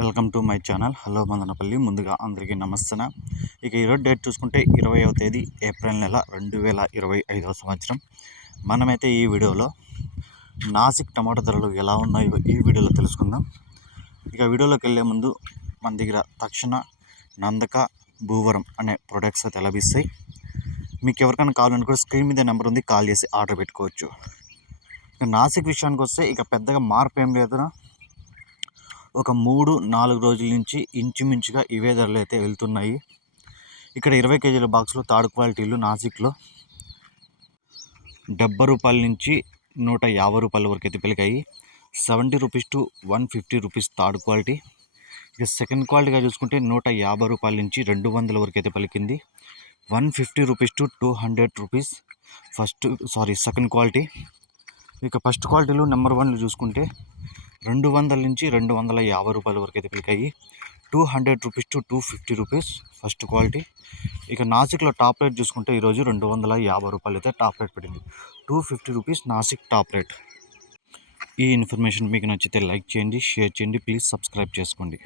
Welcome to my channel. Hello Madanapalle. ముందుగా అందరికీ నమస్తే ఇక ఈరోజు డేట్ చూసుకుంటే ఇరవైవ తేదీ ఏప్రిల్ నెల రెండు వేల ఇరవై ఐదవ సంవత్సరం. మనమైతే ఈ వీడియోలో నాసిక్ టమాటా ధరలు ఎలా ఉన్నాయో ఈ వీడియోలో తెలుసుకుందాం. ఇక వీడియోలోకి వెళ్ళే ముందు మన దగ్గర తక్షణ నందక భూవరం అనే ప్రొడక్ట్స్ అయితే లభిస్తాయి. మీకు ఎవరికైనా కావాలనుకుంటే స్క్రీన్ మీద నెంబర్ ఉంది కాల్ చేసి ఆర్డర్ పెట్టుకోవచ్చు. ఇక నాసిక్ విషయానికి వస్తే ఇక పెద్దగా మార్పు ఏం లేదు ఒక మూడు నాలుగు రోజుల నుంచి ఇంచుమించుగా ఇవే ధరలు అయితే వెళ్తున్నాయి. ఇక్కడ ఇరవై కేజీల బాక్స్లో థర్డ్ క్వాలిటీలు నాసిక్లో. డెబ్బై రూపాయల నుంచి నూట యాభై రూపాయల వరకు అయితే పెరిగాయి. Seventy rupees to one fifty rupees third quality. ఇక సెకండ్ క్వాలిటీగా చూసుకుంటే నూట యాభై రూపాయల నుంచి రెండు వందల వరకు అయితే పలికింది. One fifty rupees to two hundred rupees first sorry second quality. ఇక ఫస్ట్ క్వాలిటీలో నెంబర్ వన్లు చూసుకుంటే రెండు వందల నుంచి రెండు వందల యాభై రూపాయల వరకు అయితే పిలికాయి. Two hundred rupees to two fifty rupees first quality. ఇక నాసిక్లో టాప్ రేట్ చూసుకుంటే ఈరోజు రెండు వందల యాభై రూపాయలు అయితే టాప్ రేట్ పడింది two fifty rupees Nashik top rate. ఈ ఇన్ఫర్మేషన్ మీకు నచ్చితే లైక్ చేయండి షేర్ చేయండి ప్లీజ్ సబ్స్క్రైబ్ చేసుకోండి.